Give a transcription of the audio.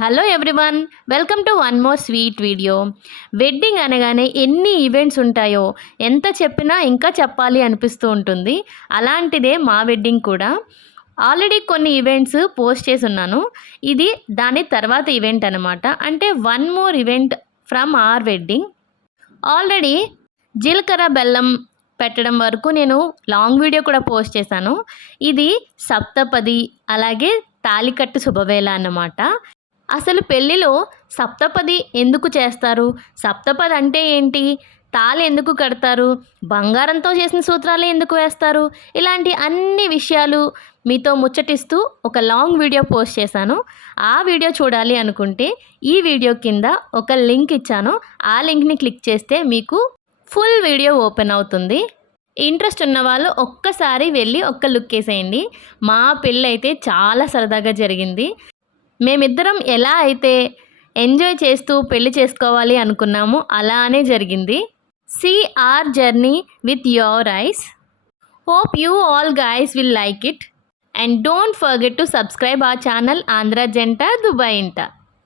Hello everyone, welcome to one more sweet video. Wedding అనగానే ఎన్ని events ఉంటాయో ఎంత చెప్పినా ఇంకా చెప్పాలి అనిపిస్తూ ఉంటుంది. అలాంటిదే మా వెడ్డింగ్ కూడా. ఆల్రెడీ కొన్ని ఈవెంట్స్ పోస్ట్ చేసి ఉన్నాను. ఇది దాని తర్వాత ఈవెంట్ అనమాట. అంటే one more event from our wedding. Already జీలకర్ర బెల్లం పెట్టడం వరకు నేను లాంగ్ వీడియో కూడా పోస్ట్ చేశాను. ఇది సప్తపది, అలాగే తాళికట్టు శుభవేళ అన్నమాట. అసలు పెళ్ళిలో సప్తపది ఎందుకు చేస్తారు? సప్తపది అంటే ఏంటి? తాళి ఎందుకు కడతారు? బంగారంతో చేసిన సూత్రాలే ఎందుకు వేస్తారు? ఇలాంటి అన్ని విషయాలు మీతో ముచ్చటిస్తూ ఒక లాంగ్ వీడియో పోస్ట్ చేశాను. ఆ వీడియో చూడాలి అనుకుంటే ఈ వీడియో కింద ఒక లింక్ ఇచ్చాను. ఆ లింక్ని క్లిక్ చేస్తే మీకు ఫుల్ వీడియో ఓపెన్ అవుతుంది. ఇంట్రెస్ట్ ఉన్న వాళ్ళు ఒక్కసారి వెళ్ళి ఒక్క లుక్ వేసేయండి. మా పెళ్ళి అయితే చాలా సరదాగా జరిగింది. మేమిద్దరం ఎలా అయితే ఎంజాయ్ చేస్తూ పెళ్లి చేసుకోవాలి అనుకున్నామో అలానే జరిగింది. See our journey with your eyes. Hope you all guys will like it. And don't forget to subscribe our channel Andhra జంట దుబాయ్ ఇంట.